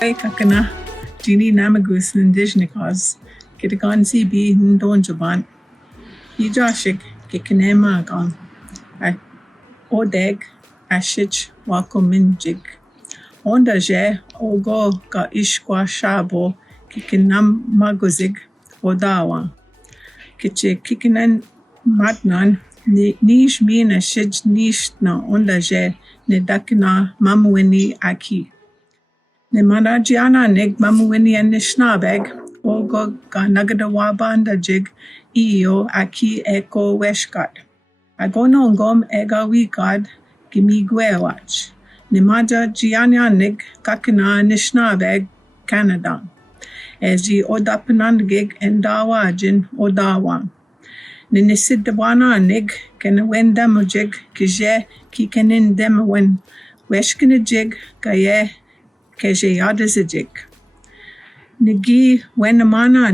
Kakana, Jini Namagus Nindijnikas, Kitagansi B Ndonjaban, Yijashik, Kikanemagan, Odeg, Ashich, Wakominjig, Ondaje, Ogo, Ga Ishkwa Shabo, Kikinam Maguzig, Odawa, Kiche Kikanan Matnan, Nish Mina Shij Nish na Ondaje, Nedakina Mamwini Aki. Ne manajiana nig mamuini and nishnabeg, ogo ga nagadawabanda jig, iyo aki eko weshkat. Agonongom ega wikad, gimi gwewach. Ne maja jiana nig kakina nishnabeg, Canada. Eji odapanandgig endawajin odawan. Ne nisidwana nig, kena wendamujig, kije kikenin demawen, weshkinajig, gaye, Keje yadazijik. Nigi wenamana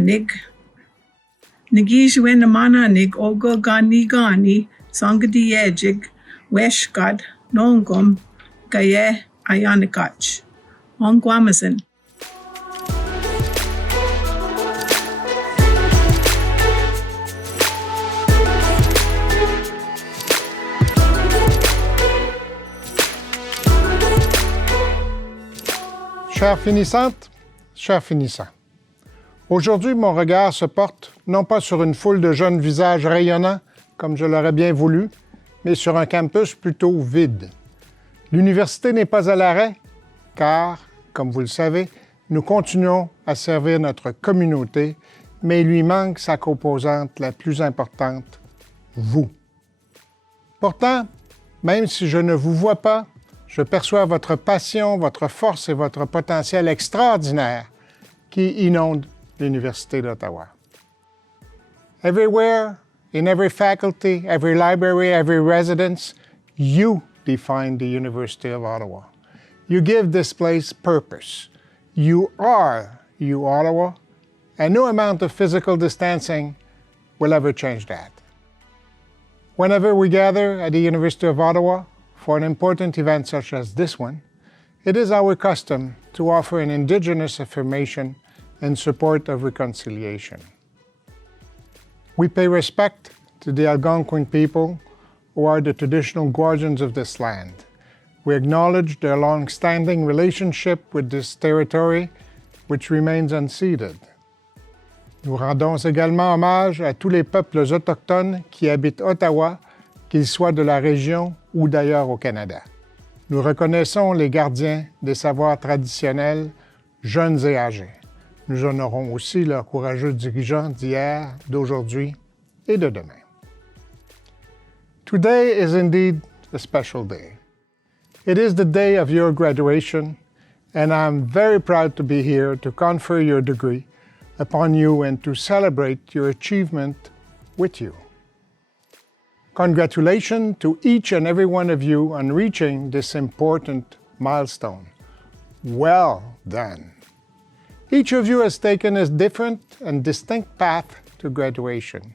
nig ogo gani sangadi yejig weshkad nongum gaye ayanikach. Ongwamazin. Chères finissantes, chers finissants, aujourd'hui mon regard se porte non pas sur une foule de jeunes visages rayonnants, comme je l'aurais bien voulu, mais sur un campus plutôt vide. L'université n'est pas à l'arrêt, car, comme vous le savez, nous continuons à servir notre communauté, mais il lui manque sa composante la plus importante, vous. Pourtant, même si je ne vous vois pas, je perçois votre passion, votre force et votre potentiel extraordinaire qui inonde l'Université d'Ottawa. Everywhere, in every faculty, every library, every residence, you define the University of Ottawa. You give this place purpose. You are U Ottawa, and no amount of physical distancing will ever change that. Whenever we gather at the University of Ottawa, for an important event such as this one, it is our custom to offer an Indigenous affirmation in support of reconciliation. We pay respect to the Algonquin people, who are the traditional guardians of this land. We acknowledge their long-standing relationship with this territory, which remains unceded. Nous rendons également hommage à tous les peuples autochtones qui habitent Ottawa, qu'ils soient de la région ou d'ailleurs au Canada. Nous reconnaissons les gardiens des savoirs traditionnels, jeunes et âgés. Nous honorons aussi leurs courageux dirigeants d'hier, d'aujourd'hui et de demain. Today is indeed a special day. It is the day of your graduation, and I'm very proud to be here to confer your degree upon you and to celebrate your achievement with you. Congratulations to each and every one of you on reaching this important milestone. Well done. Each of you has taken a different and distinct path to graduation.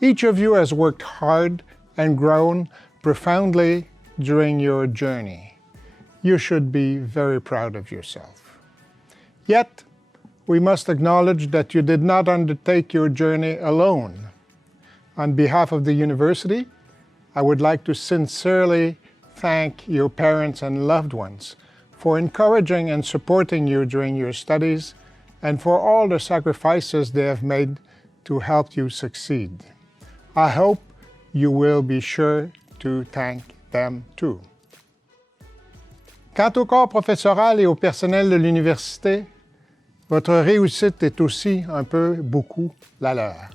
Each of you has worked hard and grown profoundly during your journey. You should be very proud of yourself. Yet, we must acknowledge that you did not undertake your journey alone. On behalf of the university, I would like to sincerely thank your parents and loved ones for encouraging and supporting you during your studies and for all the sacrifices they have made to help you succeed. I hope you will be sure to thank them too. Quant au corps professoral et au personnel de l'université, votre réussite est aussi un peu, beaucoup, la leur.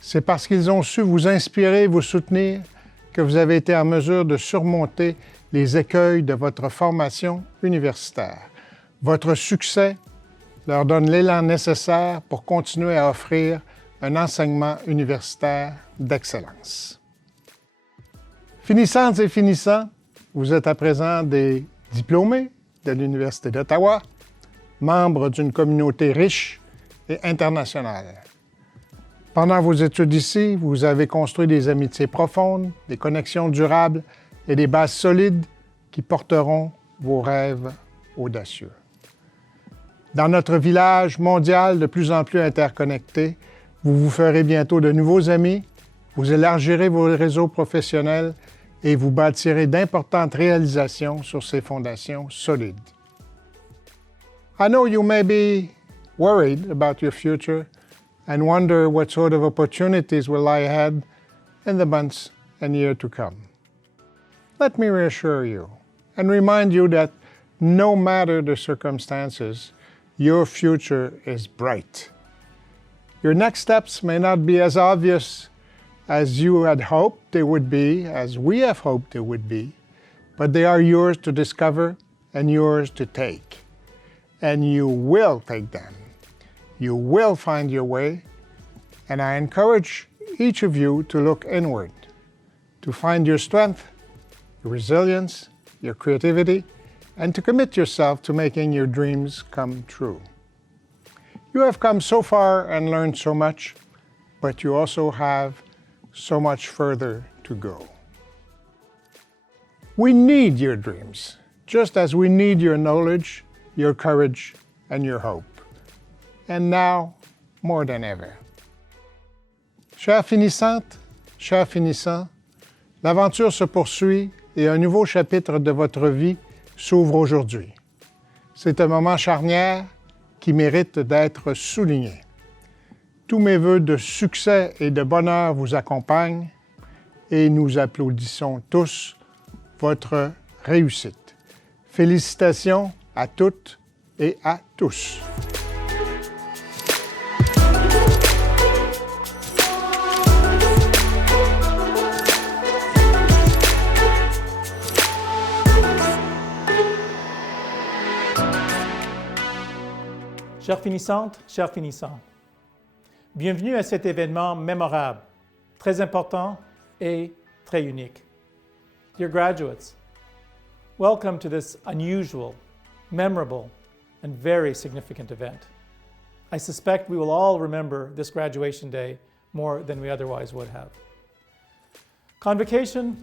C'est parce qu'ils ont su vous inspirer, vous soutenir, que vous avez été en mesure de surmonter les écueils de votre formation universitaire. Votre succès leur donne l'élan nécessaire pour continuer à offrir un enseignement universitaire d'excellence. Finissantes et finissants, vous êtes à présent des diplômés de l'Université d'Ottawa, membres d'une communauté riche et internationale. Pendant vos études ici, vous avez construit des amitiés profondes, des connexions durables et des bases solides qui porteront vos rêves audacieux. Dans notre village mondial de plus en plus interconnecté, vous vous ferez bientôt de nouveaux amis, vous élargirez vos réseaux professionnels et vous bâtirez d'importantes réalisations sur ces fondations solides. I know you may be worried about your future and wonder what sort of opportunities will lie ahead in the months and years to come. Let me reassure you and remind you that no matter the circumstances, your future is bright. Your next steps may not be as obvious as you had hoped they would be, as we have hoped they would be, but they are yours to discover and yours to take. And you will take them. You will find your way, and I encourage each of you to look inward, to find your strength, your resilience, your creativity, and to commit yourself to making your dreams come true. You have come so far and learned so much, but you also have so much further to go. We need your dreams, just as we need your knowledge, your courage, and your hope. And now, more than ever. Chères finissantes, chers finissants, l'aventure se poursuit et un nouveau chapitre de votre vie s'ouvre aujourd'hui. C'est un moment charnière qui mérite d'être souligné. Tous mes vœux de succès et de bonheur vous accompagnent et nous applaudissons tous votre réussite. Félicitations à toutes et à tous. Chères finissantes, chers finissants, bienvenue à cet événement mémorable, très important et très unique. Dear graduates, welcome to this unusual, memorable, and very significant event. I suspect we will all remember this graduation day more than we otherwise would have. Convocation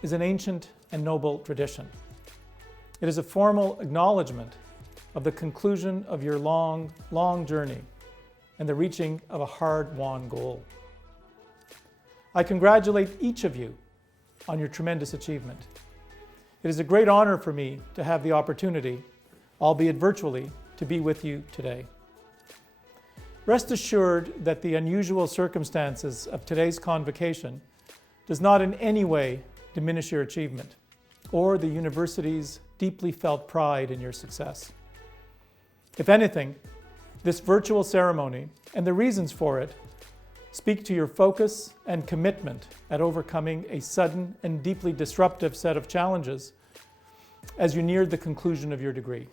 is an ancient and noble tradition. It is a formal acknowledgement of the conclusion of your long, long journey and the reaching of a hard-won goal. I congratulate each of you on your tremendous achievement. It is a great honor for me to have the opportunity, albeit virtually, to be with you today. Rest assured that the unusual circumstances of today's convocation does not in any way diminish your achievement or the university's deeply felt pride in your success. If anything, this virtual ceremony and the reasons for it speak to your focus and commitment at overcoming a sudden and deeply disruptive set of challenges as you neared the conclusion of your degree.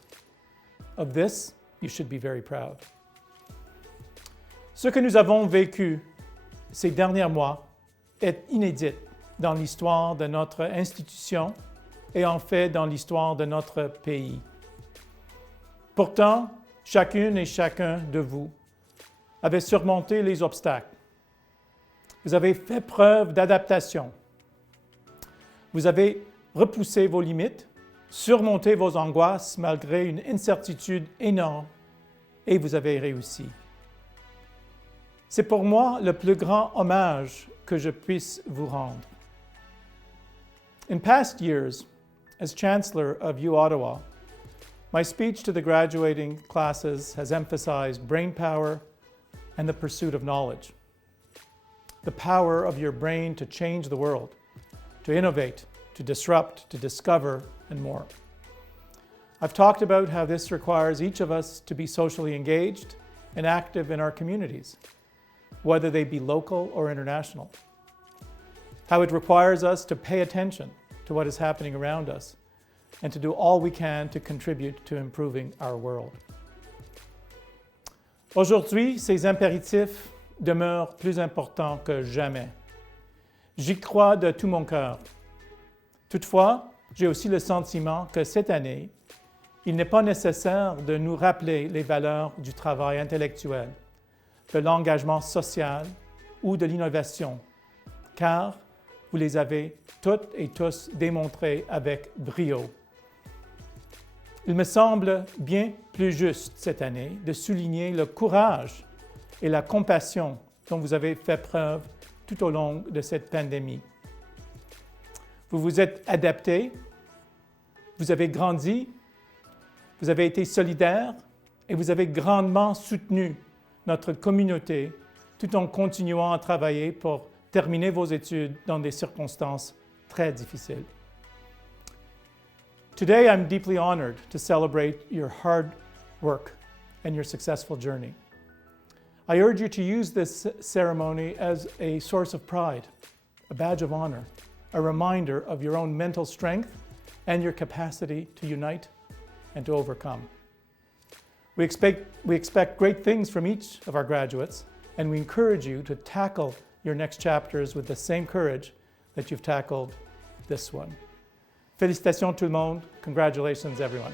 Of this, you should be very proud. Ce que nous avons vécu ces derniers mois est inédit dans l'histoire de notre institution et en fait dans l'histoire de notre pays. Pourtant, chacune et chacun de vous avez surmonté les obstacles. Vous avez fait preuve d'adaptation. Vous avez repoussé vos limites, surmonté vos angoisses malgré une incertitude énorme et vous avez réussi. C'est pour moi le plus grand hommage que je puisse vous rendre. In past years, as Chancellor of U-Ottawa, my speech to the graduating classes has emphasized brain power and the pursuit of knowledge. The power of your brain to change the world, to innovate, to disrupt, to discover, and more. I've talked about how this requires each of us to be socially engaged and active in our communities, whether they be local or international. How it requires us to pay attention to what is happening around us and to do all we can to contribute to improving our world. Aujourd'hui, ces impératifs demeurent plus importants que jamais. J'y crois de tout mon cœur. Toutefois, j'ai aussi le sentiment que cette année, il n'est pas nécessaire de nous rappeler les valeurs du travail intellectuel, de l'engagement social ou de l'innovation, car vous les avez toutes et tous démontrés avec brio. Il me semble bien plus juste cette année de souligner le courage et la compassion dont vous avez fait preuve tout au long de cette pandémie. Vous vous êtes adaptés, vous avez grandi, vous avez été solidaires et vous avez grandement soutenu notre communauté tout en continuant à travailler pour terminer vos études dans des circonstances très difficiles. Today, I'm deeply honored to celebrate your hard work and your successful journey. I urge you to use this ceremony as a source of pride, a badge of honor, a reminder of your own mental strength and your capacity to unite and to overcome. We expect great things from each of our graduates, and we encourage you to tackle your next chapters with the same courage that you've tackled this one. Félicitations tout le monde. Congratulations, everyone.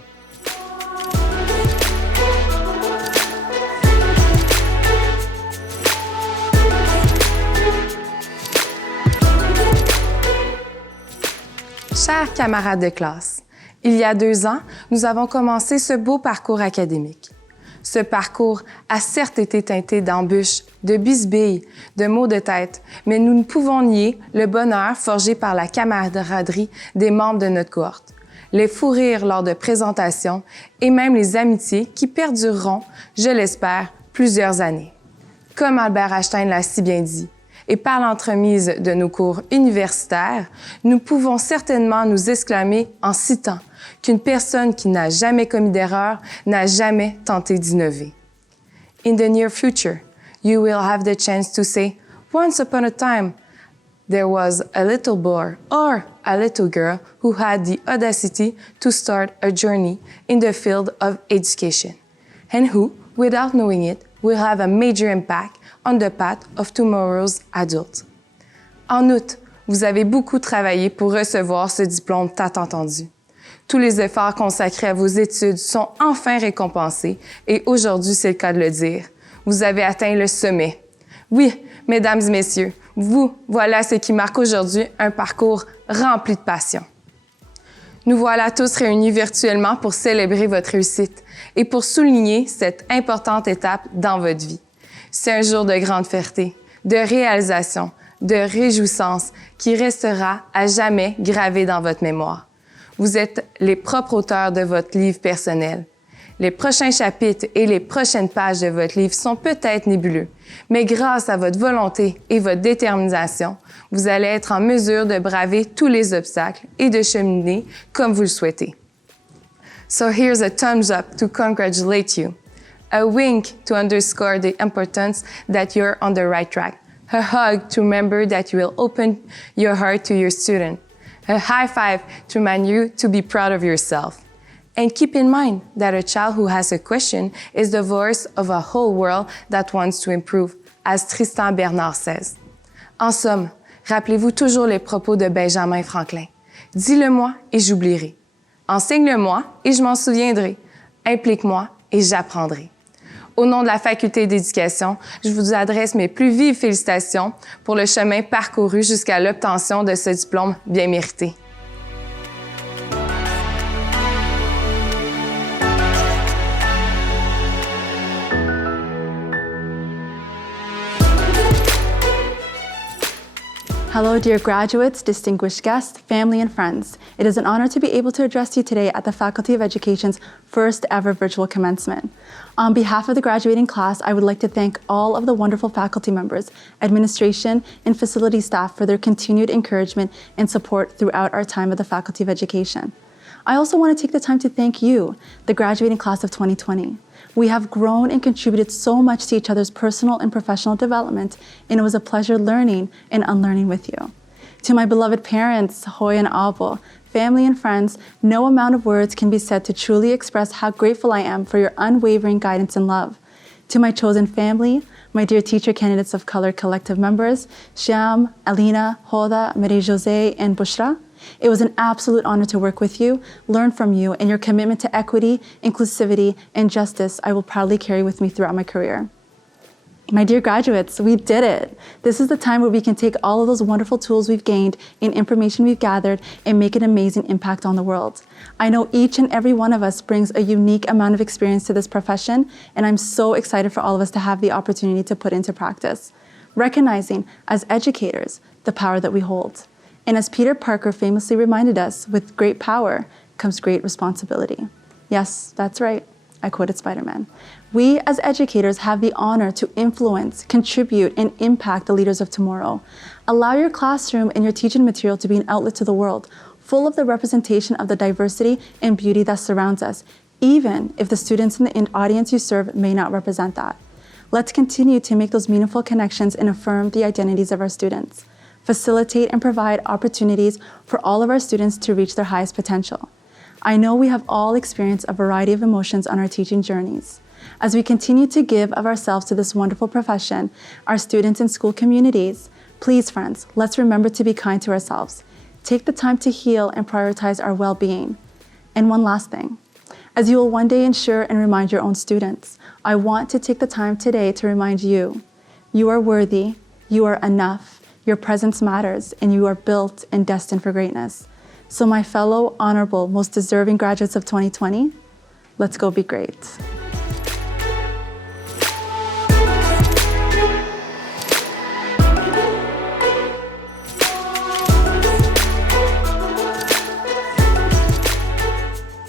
Chers camarades de classe, il y a 2 ans, nous avons commencé ce beau parcours académique. Ce parcours a certes été teinté d'embûches, de bisbilles, de maux de tête, mais nous ne pouvons nier le bonheur forgé par la camaraderie des membres de notre cohorte, les fous rires lors de présentations et même les amitiés qui perdureront, je l'espère, plusieurs années. Comme Albert Einstein l'a si bien dit, et par l'entremise de nos cours universitaires, nous pouvons certainement nous exclamer en citant qu'une personne qui n'a jamais commis d'erreur n'a jamais tenté d'innover. In the near future, you will have the chance to say, once upon a time, there was a little boy or a little girl who had the audacity to start a journey in the field of education, and who, without knowing it, will have a major impact on the path of tomorrow's adult. En outre, vous avez beaucoup travaillé pour recevoir ce diplôme tant attendu. Tous les efforts consacrés à vos études sont enfin récompensés et aujourd'hui, c'est le cas de le dire. Vous avez atteint le sommet. Oui, mesdames et messieurs, voilà ce qui marque aujourd'hui un parcours rempli de passion. Nous voilà tous réunis virtuellement pour célébrer votre réussite et pour souligner cette importante étape dans votre vie. C'est un jour de grande fierté, de réalisation, de réjouissance qui restera à jamais gravé dans votre mémoire. Vous êtes les propres auteurs de votre livre personnel. Les prochains chapitres et les prochaines pages de votre livre sont peut-être nébuleux, mais grâce à votre volonté et votre détermination, vous allez être en mesure de braver tous les obstacles et de cheminer comme vous le souhaitez. So here's a thumbs up to congratulate you, a wink to underscore the importance that you're on the right track, a hug to remember that you will open your heart to your student, a high five to remind you to be proud of yourself. And keep in mind that a child who has a question is the voice of a whole world that wants to improve, as Tristan Bernard says. En somme, rappelez-vous toujours les propos de Benjamin Franklin. Dis-le-moi et j'oublierai. Enseigne-le-moi et je m'en souviendrai. Implique-moi et j'apprendrai. Au nom de la Faculté d'éducation, je vous adresse mes plus vives félicitations pour le chemin parcouru jusqu'à l'obtention de ce diplôme bien mérité. Hello, dear graduates, distinguished guests, family, and friends. It is an honor to be able to address you today at the Faculty of Education's first ever virtual commencement. On behalf of the graduating class, I would like to thank all of the wonderful faculty members, administration, and facility staff for their continued encouragement and support throughout our time at the Faculty of Education. I also want to take the time to thank you, the graduating class of 2020. We have grown and contributed so much to each other's personal and professional development, and it was a pleasure learning and unlearning with you. To my beloved parents, Hoy and Abo, family and friends, no amount of words can be said to truly express how grateful I am for your unwavering guidance and love. To my chosen family, my dear teacher candidates of color collective members, Shyam, Alina, Hoda, Marie-José, and Bushra, it was an absolute honor to work with you, learn from you, and your commitment to equity, inclusivity, and justice I will proudly carry with me throughout my career. My dear graduates, we did it. This is the time where we can take all of those wonderful tools we've gained and information we've gathered and make an amazing impact on the world. I know each and every one of us brings a unique amount of experience to this profession, and I'm so excited for all of us to have the opportunity to put into practice, recognizing as educators the power that we hold. And as Peter Parker famously reminded us, with great power comes great responsibility. Yes, that's right. I quoted Spider-Man. We as educators have the honor to influence, contribute, and impact the leaders of tomorrow. Allow your classroom and your teaching material to be an outlet to the world, full of the representation of the diversity and beauty that surrounds us, even if the students in the audience you serve may not represent that. Let's continue to make those meaningful connections and affirm the identities of our students. Facilitate and provide opportunities for all of our students to reach their highest potential. I know we have all experienced a variety of emotions on our teaching journeys. As we continue to give of ourselves to this wonderful profession, our students and school communities, please, friends, let's remember to be kind to ourselves. Take the time to heal and prioritize our well-being. And one last thing. As you will one day ensure and remind your own students, I want to take the time today to remind you, you are worthy, you are enough, your presence matters, and you are built and destined for greatness. So my fellow honorable, most deserving graduates of 2020, let's go be great.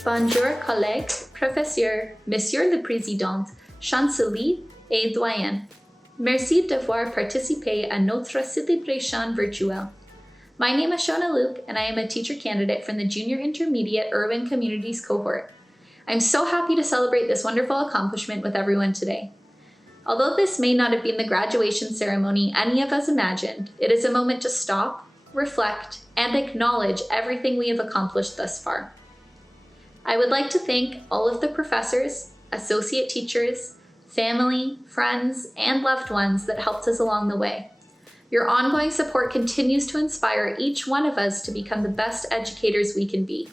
Bonjour collègues, professeurs, Monsieur le Président, chancelier et doyen. Merci d'avoir participé à notre célébration virtuelle. My name is Shona Luke, and I am a teacher candidate from the Junior Intermediate Urban Communities cohort. I'm so happy to celebrate this wonderful accomplishment with everyone today. Although this may not have been the graduation ceremony any of us imagined, it is a moment to stop, reflect, and acknowledge everything we have accomplished thus far. I would like to thank all of the professors, associate teachers, family, friends, and loved ones that helped us along the way. Your ongoing support continues to inspire each one of us to become the best educators we can be.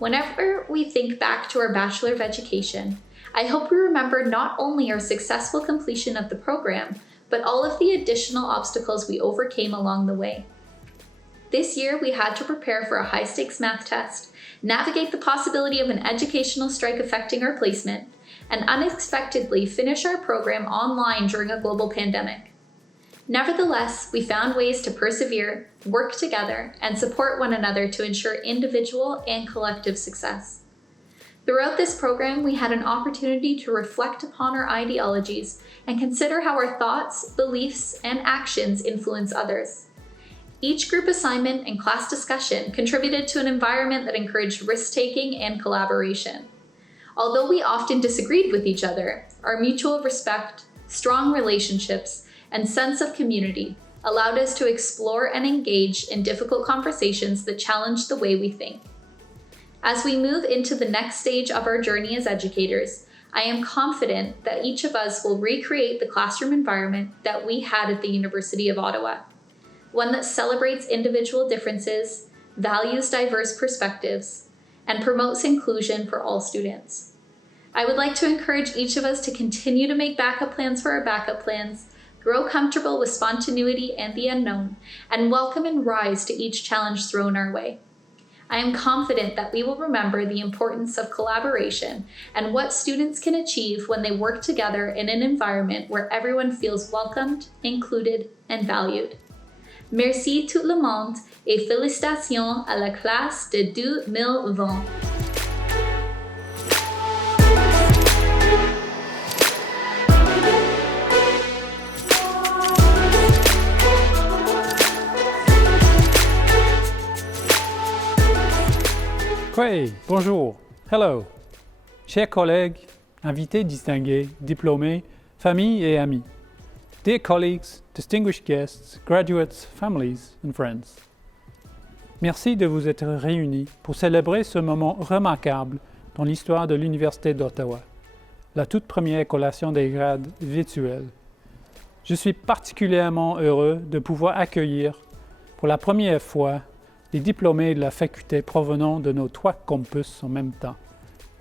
Whenever we think back to our Bachelor of Education, I hope we remember not only our successful completion of the program, but all of the additional obstacles we overcame along the way. This year, we had to prepare for a high-stakes math test, navigate the possibility of an educational strike affecting our placement, and unexpectedly finish our program online during a global pandemic. Nevertheless, we found ways to persevere, work together, and support one another to ensure individual and collective success. Throughout this program, we had an opportunity to reflect upon our ideologies and consider how our thoughts, beliefs, and actions influence others. Each group assignment and class discussion contributed to an environment that encouraged risk-taking and collaboration. Although we often disagreed with each other, our mutual respect, strong relationships, and sense of community allowed us to explore and engage in difficult conversations that challenge the way we think. As we move into the next stage of our journey as educators, I am confident that each of us will recreate the classroom environment that we had at the University of Ottawa, one that celebrates individual differences, values diverse perspectives, and promotes inclusion for all students. I would like to encourage each of us to continue to make backup plans for our backup plans, grow comfortable with spontaneity and the unknown, and welcome and rise to each challenge thrown our way. I am confident that we will remember the importance of collaboration and what students can achieve when they work together in an environment where everyone feels welcomed, included, and valued. Merci tout le monde et félicitations à la classe de 2020. Oui, bonjour, hello. Chers collègues, invités distingués, diplômés, familles et amis. Dear colleagues, distinguished guests, graduates, families and friends. Merci de vous être réunis pour célébrer ce moment remarquable dans l'histoire de l'Université d'Ottawa, la toute première collation des grades virtuelle. Je suis particulièrement heureux de pouvoir accueillir pour la première fois les diplômés de la Faculté provenant de nos 3 campus en même temps,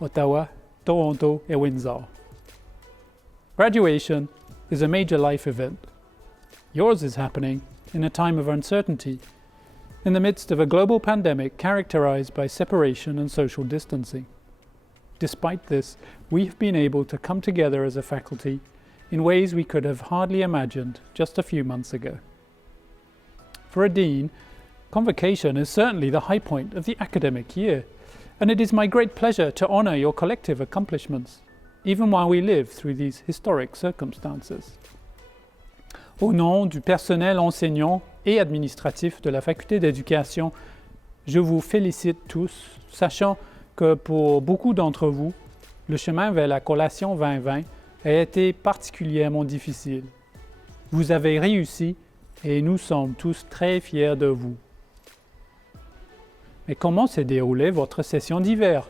Ottawa, Toronto et Windsor. Graduation is a major life event. Yours is happening in a time of uncertainty, in the midst of a global pandemic characterized by separation and social distancing. Despite this, we have been able to come together as a faculty in ways we could have hardly imagined just a few months ago. For a dean, convocation is certainly the high point of the academic year, and it is my great pleasure to honor your collective accomplishments, even while we live through these historic circumstances. Au nom du personnel enseignant et administratif de la Faculté d'éducation, je vous félicite tous, sachant que pour beaucoup d'entre vous, le chemin vers la collation 2020 a été particulièrement difficile. Vous avez réussi et nous sommes tous très fiers de vous. Mais comment s'est déroulée votre session d'hiver?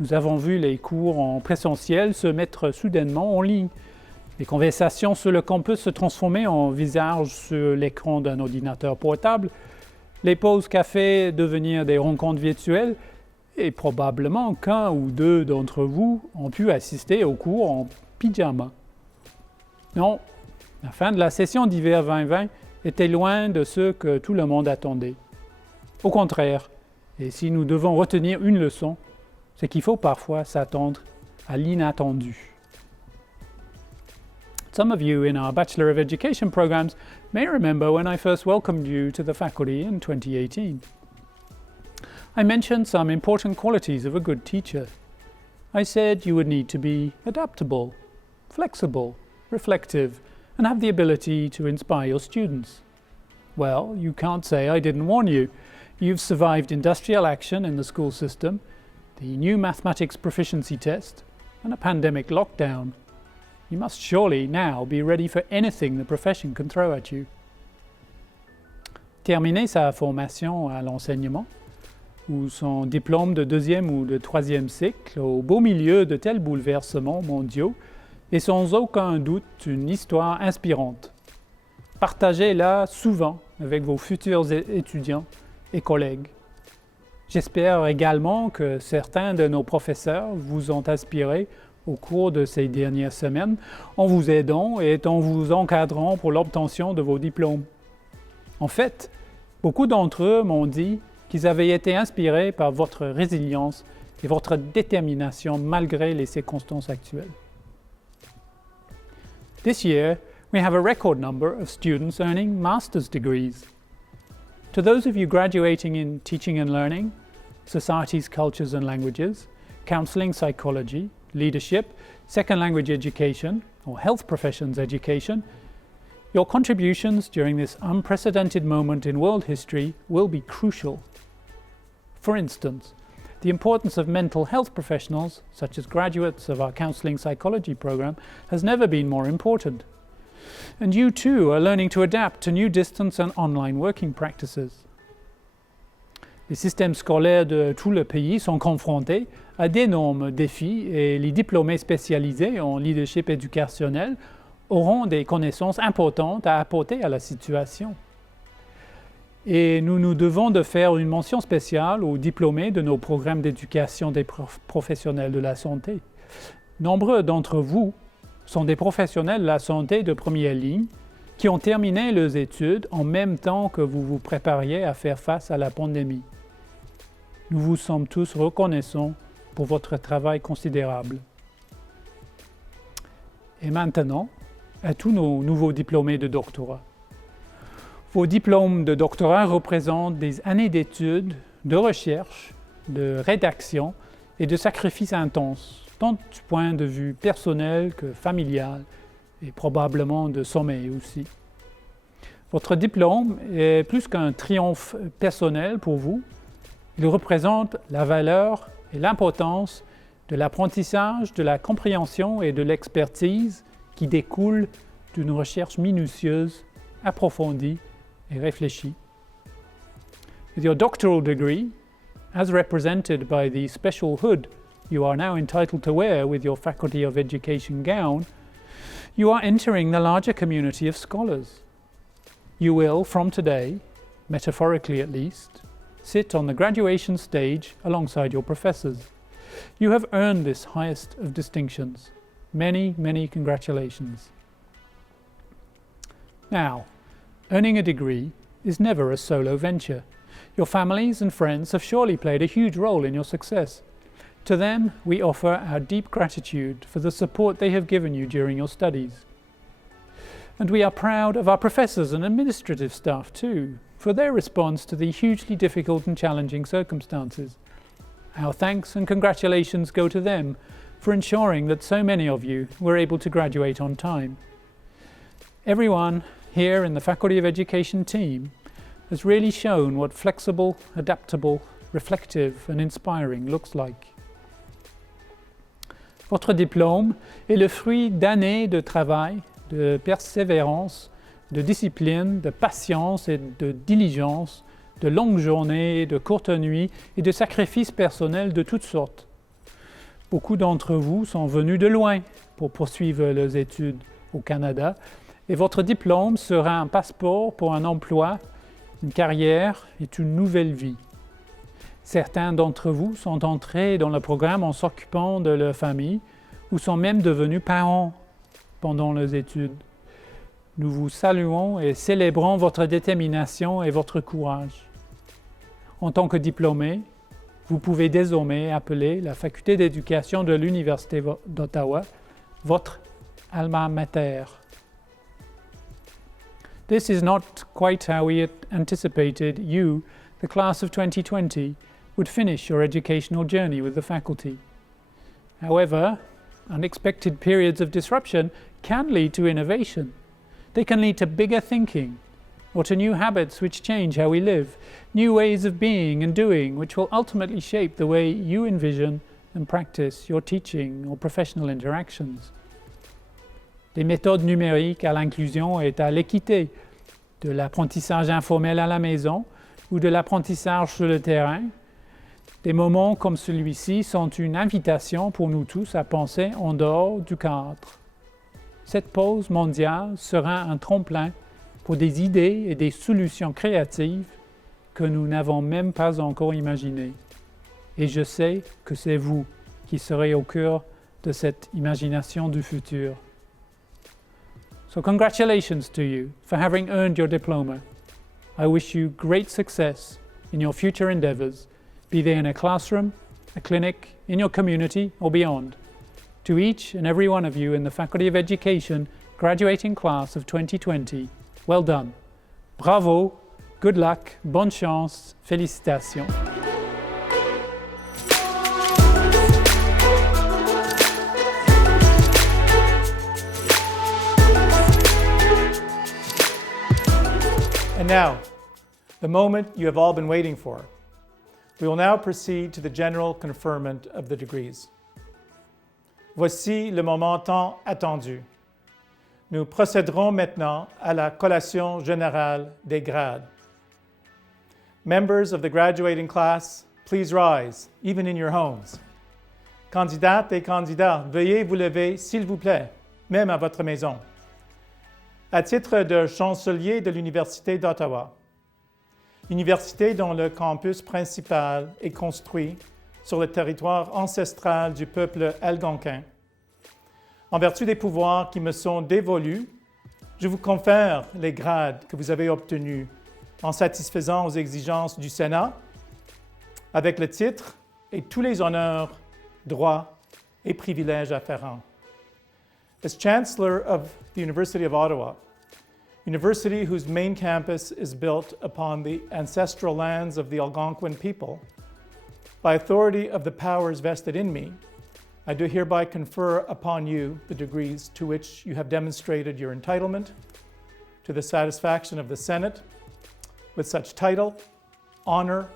Nous avons vu les cours en présentiel se mettre soudainement en ligne. Les conversations sur le campus se transformer en visages sur l'écran d'un ordinateur portable, les pauses café devenir des rencontres virtuelles, et probablement qu'un ou deux d'entre vous ont pu assister aux cours en pyjama. Non, la fin de la session d'hiver 2020 était loin de ce que tout le monde attendait. Au contraire, et si nous devons retenir une leçon, c'est qu'il faut parfois s'attendre à l'inattendu. Some of you in our Bachelor of Education programs may remember when I first welcomed you to the faculty in 2018. I mentioned some important qualities of a good teacher. I said you would need to be adaptable, flexible, reflective, and have the ability to inspire your students. Well, you can't say I didn't warn you. You've survived industrial action in the school system, the new mathematics proficiency test, and a pandemic lockdown. You must surely now be ready for anything the profession can throw at you. Terminer sa formation à l'enseignement, ou son diplôme de deuxième ou de troisième cycle au beau milieu de tels bouleversements mondiaux est sans aucun doute une histoire inspirante. Partagez-la souvent avec vos futurs étudiants et collègues. J'espère également que certains de nos professeurs vous ont inspiré au cours de ces dernières semaines en vous aidant et en vous encadrant pour l'obtention de vos diplômes. En fait, beaucoup d'entre eux m'ont dit qu'ils avaient été inspirés par votre résilience et votre détermination malgré les circonstances actuelles. This year, we have a record number of students earning master's degrees. To those of you graduating in teaching and learning, societies, cultures and languages, counseling, psychology, leadership, second language education, or health professions education, your contributions during this unprecedented moment in world history will be crucial. For instance, the importance of mental health professionals, such as graduates of our counseling psychology program, has never been more important. And you too are learning to adapt to new distance and online working practices. Les systèmes scolaires de tout le pays sont confrontés à d'énormes défis et les diplômés spécialisés en leadership éducationnel auront des connaissances importantes à apporter à la situation. Et nous nous devons de faire une mention spéciale aux diplômés de nos programmes d'éducation des professionnels de la santé. Nombreux d'entre vous sont des professionnels de la santé de première ligne qui ont terminé leurs études en même temps que vous vous prépariez à faire face à la pandémie. Nous vous sommes tous reconnaissants pour votre travail considérable. Et maintenant, à tous nos nouveaux diplômés de doctorat. Vos diplômes de doctorat représentent des années d'études, de recherche, de rédaction et de sacrifices intenses, tant du point de vue personnel que familial et probablement de sommeil aussi. Votre diplôme est plus qu'un triomphe personnel pour vous. Il représente la valeur et l'importance de l'apprentissage, de la compréhension et de l'expertise qui découlent d'une recherche minutieuse, approfondie et réfléchie. With your doctoral degree, as represented by the special hood you are now entitled to wear with your Faculty of Education gown, you are entering the larger community of scholars. You will, from today, metaphorically at least, sit on the graduation stage alongside your professors. You have earned this highest of distinctions. Many, many congratulations. Now, earning a degree is never a solo venture. Your families and friends have surely played a huge role in your success. To them, we offer our deep gratitude for the support they have given you during your studies. And we are proud of our professors and administrative staff too, for their response to the hugely difficult and challenging circumstances. Our thanks and congratulations go to them for ensuring that so many of you were able to graduate on time. Everyone here in the Faculty of Education team has really shown what flexible, adaptable, reflective and inspiring looks like. Votre diplôme est le fruit d'années de travail, de persévérance, de discipline, de patience et de diligence, de longues journées, de courtes nuits et de sacrifices personnels de toutes sortes. Beaucoup d'entre vous sont venus de loin pour poursuivre leurs études au Canada et votre diplôme sera un passeport pour un emploi, une carrière et une nouvelle vie. Certains d'entre vous sont entrés dans le programme en s'occupant de leur famille ou sont même devenus parents pendant leurs études. Nous vous saluons et célébrons votre détermination et votre courage. En tant que diplômé, vous pouvez désormais appeler la Faculté d'éducation de l'Université d'Ottawa votre alma mater. This is not quite how we had anticipated you, the class of 2020, would finish your educational journey with the faculty. However, unexpected periods of disruption can lead to innovation. They can lead to bigger thinking, or to new habits which change how we live, new ways of being and doing which will ultimately shape the way you envision and practice your teaching or professional interactions. Des méthodes numériques à l'inclusion et à l'équité, de l'apprentissage informel à la maison ou de l'apprentissage sur le terrain. Des moments comme celui-ci sont une invitation pour nous tous à penser en dehors du cadre. Cette pause mondiale sera un tremplin pour des idées et des solutions créatives que nous n'avons même pas encore imaginées. Et je sais que c'est vous qui serez au cœur de cette imagination du futur. So congratulations to you for having earned your diploma. I wish you great success in your future endeavors, be they in a classroom, a clinic, in your community, or beyond. To each and every one of you in the Faculty of Education graduating class of 2020, well done. Bravo, good luck, bonne chance, félicitations. And now, the moment you have all been waiting for. We will now proceed to the general conferment of the degrees. Voici le moment tant attendu. Nous procéderons maintenant à la collation générale des grades. Members of the graduating class, please rise, even in your homes. Candidates et candidats, veuillez vous lever, s'il vous plaît, même à votre maison. À titre de chancelier de l'Université d'Ottawa, université dont le campus principal est construit sur le territoire ancestral du peuple algonquin, en vertu des pouvoirs qui me sont dévolus, je vous confère les grades que vous avez obtenus en satisfaisant aux exigences du Sénat, avec le titre et tous les honneurs, droits et privilèges afférents. As Chancellor of the University of Ottawa, university whose main campus is built upon the ancestral lands of the Algonquin people, by authority of the powers vested in me, I do hereby confer upon you the degrees to which you have demonstrated your entitlement to the satisfaction of the Senate with such title, honor,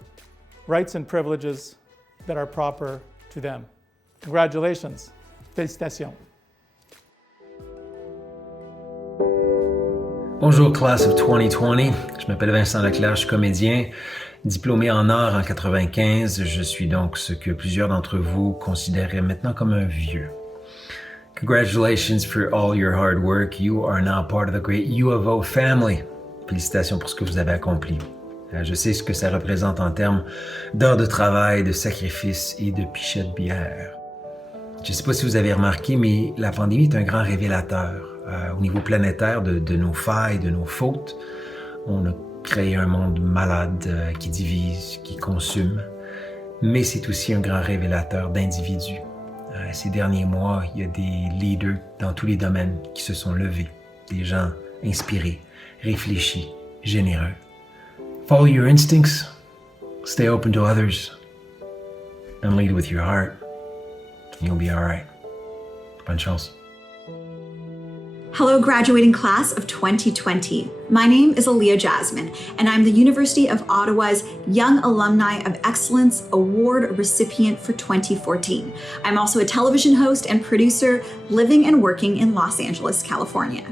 rights and privileges that are proper to them. Congratulations. Félicitations. Bonjour, class of 2020. Je m'appelle Vincent Leclerc, je suis comédien, diplômé en art en 95. Je suis donc ce que plusieurs d'entre vous considéraient maintenant comme un vieux. Congratulations for all your hard work. You are now part of the great U of O family. Félicitations pour ce que vous avez accompli. Je sais ce que ça représente en termes d'heures de travail, de sacrifices et de pichets de bière. Je ne sais pas si vous avez remarqué, mais la pandémie est un grand révélateur. au niveau planétaire de nos failles, de nos fautes. On a créé un monde malade qui divise, qui consume, mais c'est aussi un grand révélateur d'individus. Ces derniers mois, il y a des leaders dans tous les domaines qui se sont levés, des gens inspirés, réfléchis, généreux. Follow your instincts, stay open to others, and lead with your heart. You'll be all right. Bonne chance. Hello, graduating class of 2020. My name is Aaliyah Jasmine, and I'm the University of Ottawa's Young Alumni of Excellence Award recipient for 2014. I'm also a television host and producer living and working in Los Angeles, California.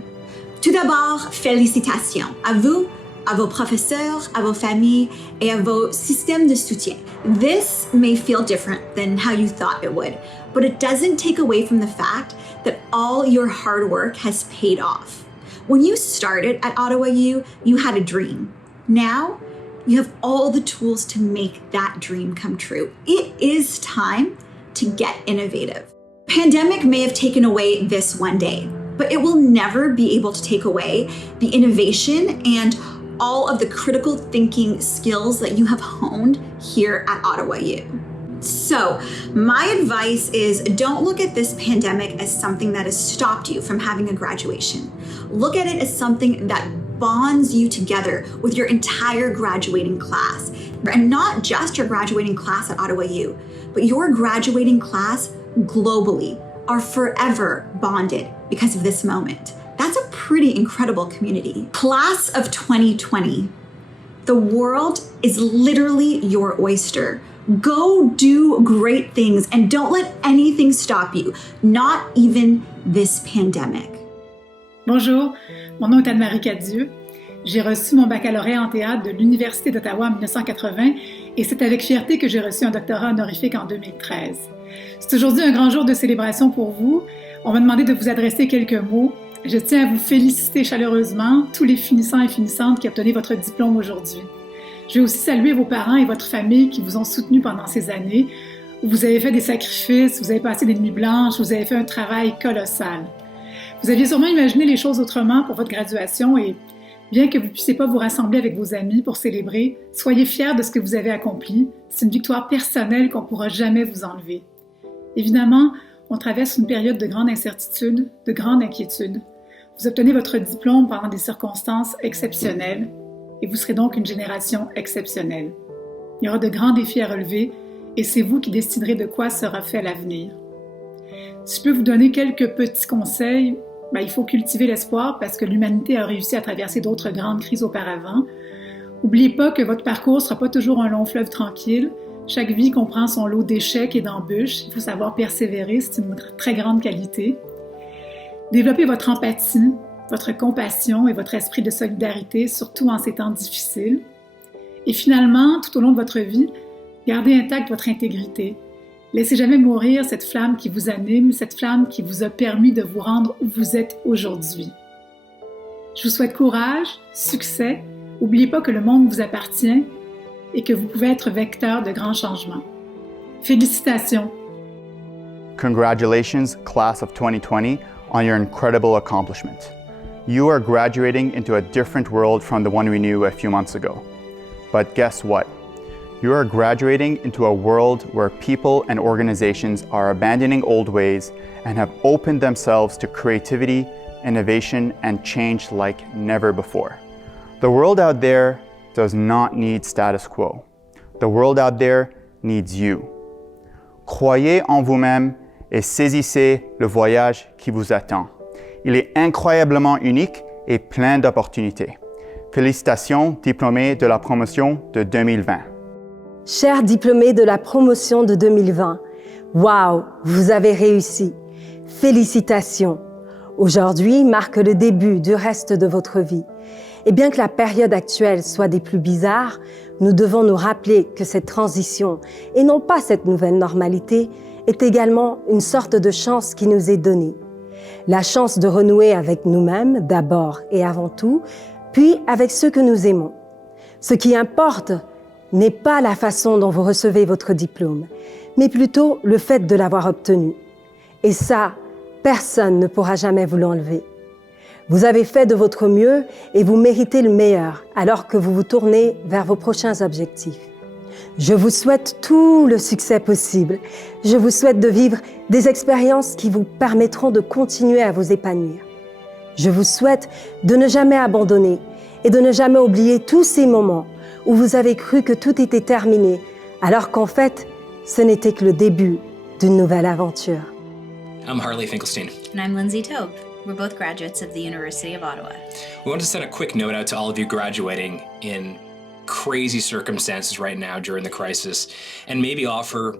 Tout d'abord, félicitations à vous, à vos professeurs, à vos familles, et à vos systèmes de soutien. This may feel different than how you thought it would, but it doesn't take away from the fact that all your hard work has paid off. When you started at Ottawa U, you had a dream. Now, you have all the tools to make that dream come true. It is time to get innovative. Pandemic may have taken away this one day, but it will never be able to take away the innovation and all of the critical thinking skills that you have honed here at Ottawa U. So, my advice is don't look at this pandemic as something that has stopped you from having a graduation. Look at it as something that bonds you together with your entire graduating class. And not just your graduating class at Ottawa U, but your graduating class globally are forever bonded because of this moment. That's a pretty incredible community. Class of 2020. The world is literally your oyster. Go do great things and don't let anything stop you, not even this pandemic. Bonjour, mon nom est Anne-Marie Cadieux. J'ai reçu mon baccalauréat en théâtre de l'Université d'Ottawa en 1980 et c'est avec fierté que j'ai reçu un doctorat honorifique en 2013. C'est aujourd'hui un grand jour de célébration pour vous. On m'a demandé de vous adresser quelques mots. Je tiens à vous féliciter chaleureusement, tous les finissants et finissantes qui obtenaient votre diplôme aujourd'hui. Je vais aussi saluer vos parents et votre famille qui vous ont soutenu pendant ces années, où vous avez fait des sacrifices, vous avez passé des nuits blanches, vous avez fait un travail colossal. Vous aviez sûrement imaginé les choses autrement pour votre graduation et bien que vous ne puissiez pas vous rassembler avec vos amis pour célébrer, soyez fiers de ce que vous avez accompli. C'est une victoire personnelle qu'on ne pourra jamais vous enlever. Évidemment, on traverse une période de grande incertitude, de grande inquiétude. Vous obtenez votre diplôme pendant des circonstances exceptionnelles et vous serez donc une génération exceptionnelle. Il y aura de grands défis à relever et c'est vous qui déciderez de quoi sera fait l'avenir. Si je peux vous donner quelques petits conseils, il faut cultiver l'espoir parce que l'humanité a réussi à traverser d'autres grandes crises auparavant. N'oubliez pas que votre parcours ne sera pas toujours un long fleuve tranquille. Chaque vie comprend son lot d'échecs et d'embûches. Il faut savoir persévérer, c'est une très grande qualité. Développez votre empathie, votre compassion et votre esprit de solidarité, surtout en ces temps difficiles. Et finalement, tout au long de votre vie, gardez intacte votre intégrité. Laissez jamais mourir cette flamme qui vous anime, cette flamme qui vous a permis de vous rendre où vous êtes aujourd'hui. Je vous souhaite courage, succès. N'oubliez pas que le monde vous appartient et que vous pouvez être vecteur de grands changements. Félicitations! Congratulations, class of 2020, on your incredible accomplishment. You are graduating into a different world from the one we knew a few months ago. But guess what? You are graduating into a world where people and organizations are abandoning old ways and have opened themselves to creativity, innovation, and change like never before. The world out there does not need status quo. The world out there needs you. Croyez en vous-même et saisissez le voyage qui vous attend. Il est incroyablement unique et plein d'opportunités. Félicitations, diplômés de la promotion de 2020. Chers diplômés de la promotion de 2020, waouh, vous avez réussi. Félicitations. Aujourd'hui marque le début du reste de votre vie. Et bien que la période actuelle soit des plus bizarres, nous devons nous rappeler que cette transition, et non pas cette nouvelle normalité, est également une sorte de chance qui nous est donnée. La chance de renouer avec nous-mêmes d'abord et avant tout, puis avec ceux que nous aimons. Ce qui importe n'est pas la façon dont vous recevez votre diplôme, mais plutôt le fait de l'avoir obtenu. Et ça, personne ne pourra jamais vous l'enlever. Vous avez fait de votre mieux et vous méritez le meilleur alors que vous vous tournez vers vos prochains objectifs. Je vous souhaite tout le succès possible. Je vous souhaite de vivre des expériences qui vous permettront de continuer à vous épanouir. Je vous souhaite de ne jamais abandonner et de ne jamais oublier tous ces moments où vous avez cru que tout était terminé, alors qu'en fait, ce n'était que le début d'une nouvelle aventure. I'm Harley Finkelstein. And I'm Lindsay Taube. We're both graduates of the University of Ottawa. We want to send a quick note out to all of you graduating in crazy circumstances right now during the crisis, and maybe offer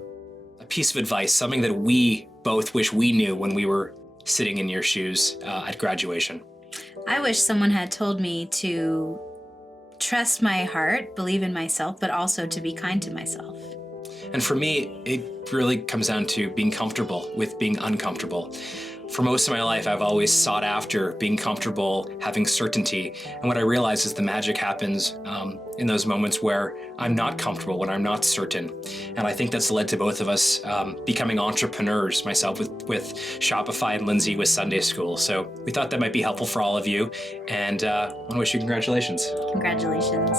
a piece of advice, something that we both wish we knew when we were sitting in your shoes at graduation. I wish someone had told me to trust my heart, believe in myself, but also to be kind to myself. And for me, it really comes down to being comfortable with being uncomfortable. For most of my life, I've always sought after being comfortable, having certainty. And what I realize is the magic happens in those moments where I'm not comfortable, when I'm not certain. And I think that's led to both of us becoming entrepreneurs, myself with Shopify and Lindsay with Sunday School. So we thought that might be helpful for all of you. And I want to wish you congratulations. Congratulations.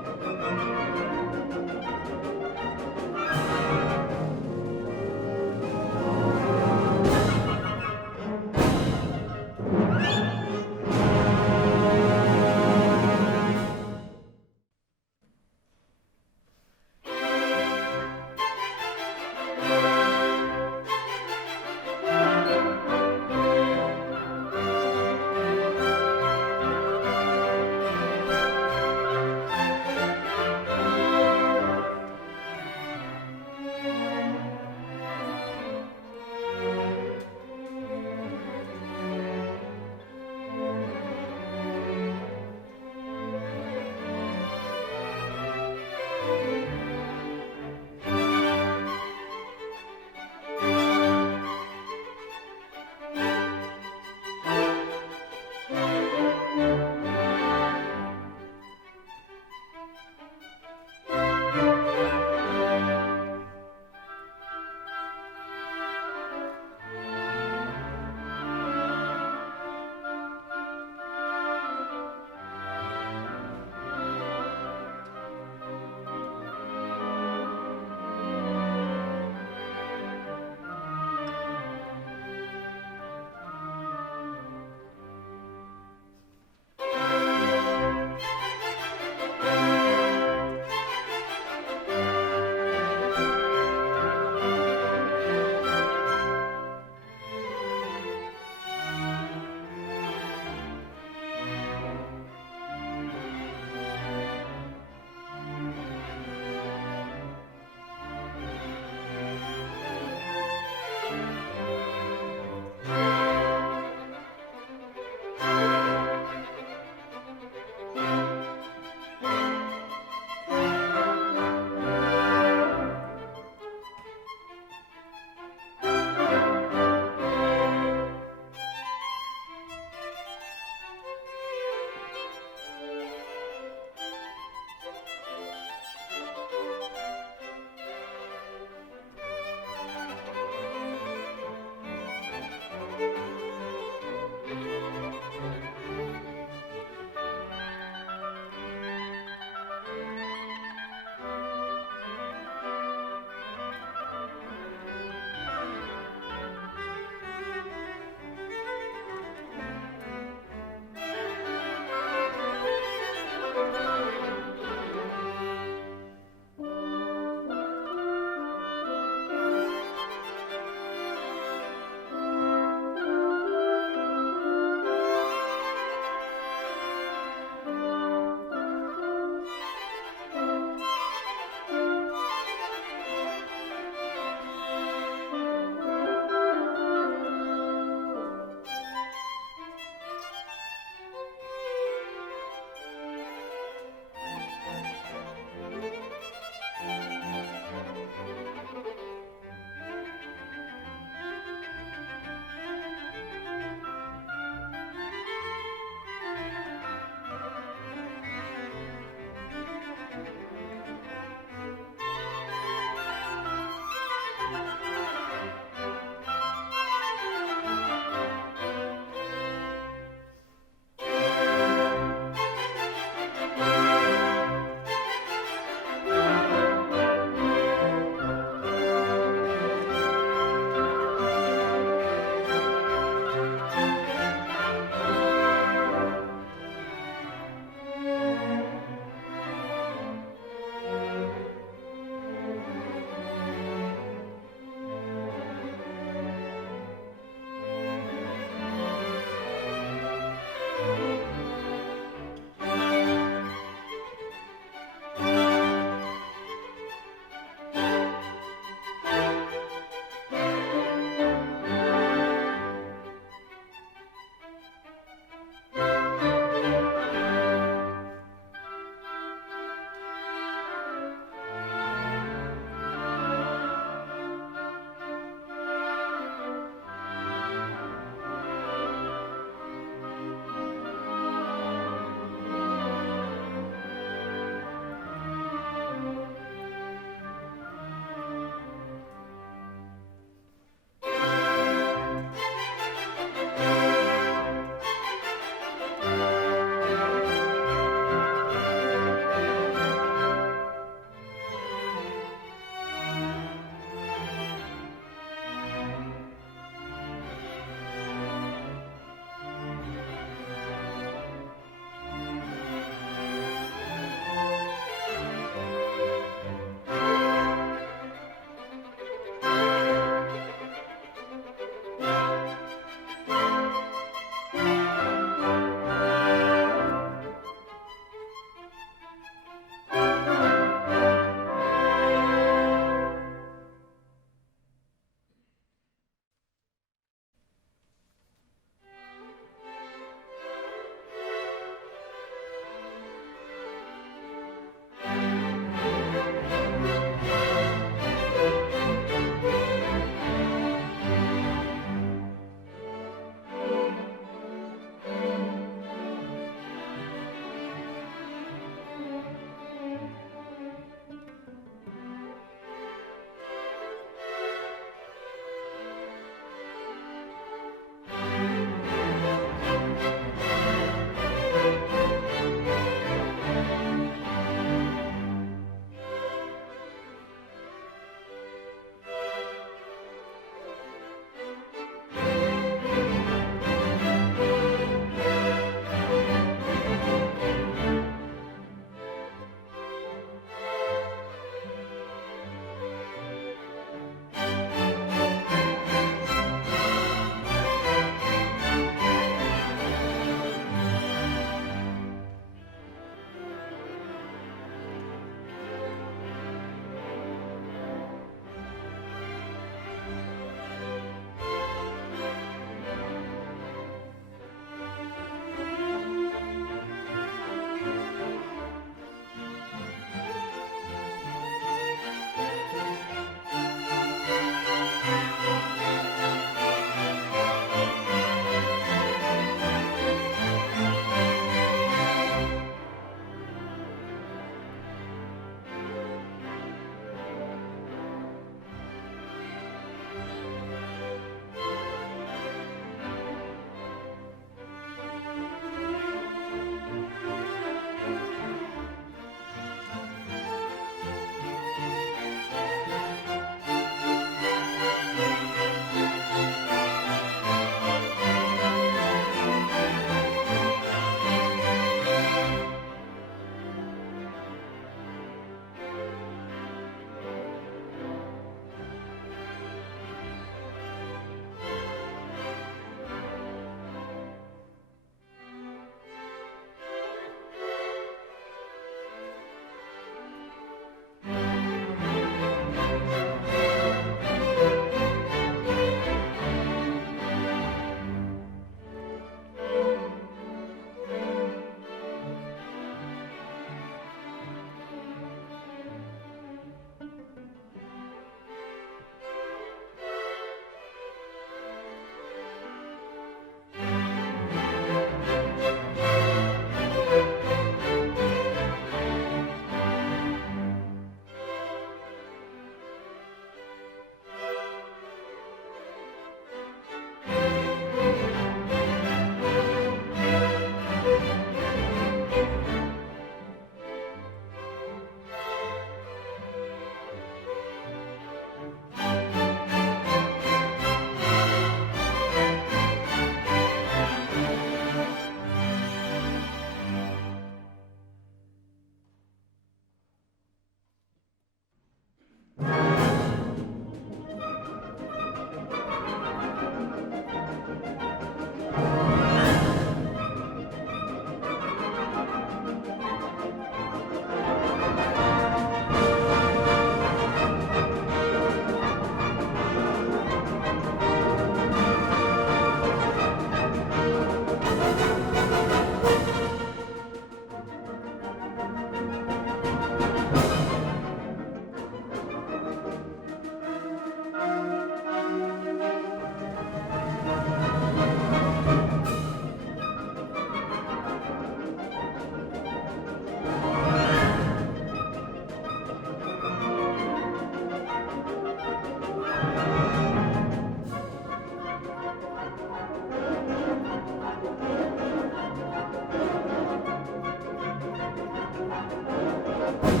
Félicitations.